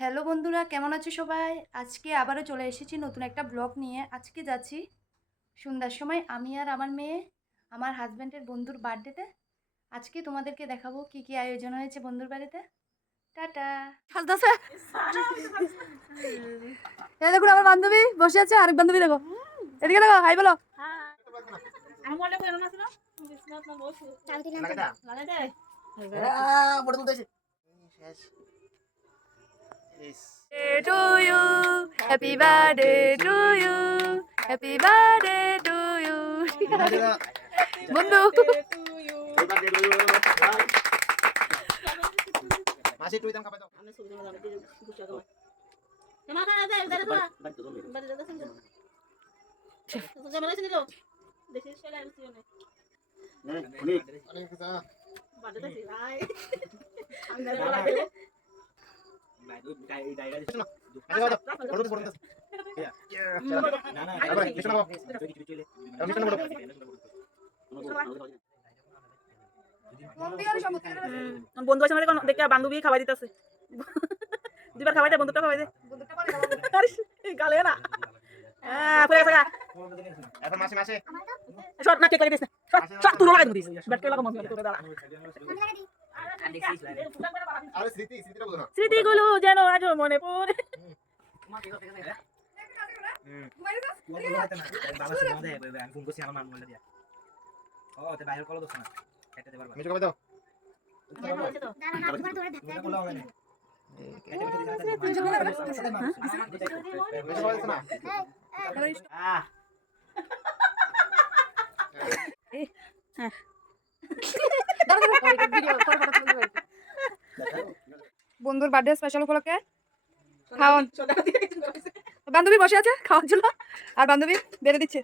Hello বন্ধুরা, কেমন আছো সবাই? আজকে আবারও চলে এসেছি নতুন একটা ব্লগ নিয়ে। আজকে যাচ্ছি সন্ধ্যার সময় আমি আর আমার মেয়ে আমার হাজব্যান্ডের বন্ধুর বার্থডেতে। আজকে তোমাদেরকে দেখাবো কি কি আয়োজন হয়েছে বন্ধুর বাড়িতে। টাটা। হাসতাছে। এই দেখুন আমার বান্ধবী বসে আছে, আরেক বান্ধবী দেখো। এদিকে দেখো, হাই বলো। To you, happy birthday to you, happy birthday to you. বন্ধু মাসি তুই দাম খাবাই দাও আমি ছবি দাও আমি দুটো দাও তোমার কাছে আছে দাঁড়া তো বাড়ি দাদা সঙ্গে তো জামাই আছে নিলো দেখি ছেলে আসছে না অনেক কথা বাড়ি দাসি ভাই আন্দাজ লাগে ডাইরা দিছ না আচ্ছা দাও ফটো ফটো না না আবার কিছু না কিছু চলে আমি কিছু না বন্ধু আছে মানে দেখে বান্ধবী খাওয়াই দিতেছে দুবার খাওয়াই দে বন্ধুটা খাওয়াই দে গালে না ফুলে গেছে এখন মাসি মাসি শর্ট না কেক করে দিস না শর্ট তুলো লাগাই দিস ব্যাট করে লাগা মন করে দাঁড়া আরে স্মৃতিটা বলো না স্মৃতিগুলো যেন আজ মনে পড়ে মিঠু খাবাই দাও বন্ধুর বার্থডে স্পেশাল উপলক্ষে খাওয়ান। বান্ধবী বসে আছে খাওয়ার জন্য, আর বান্ধবী বেড়ে দিচ্ছে।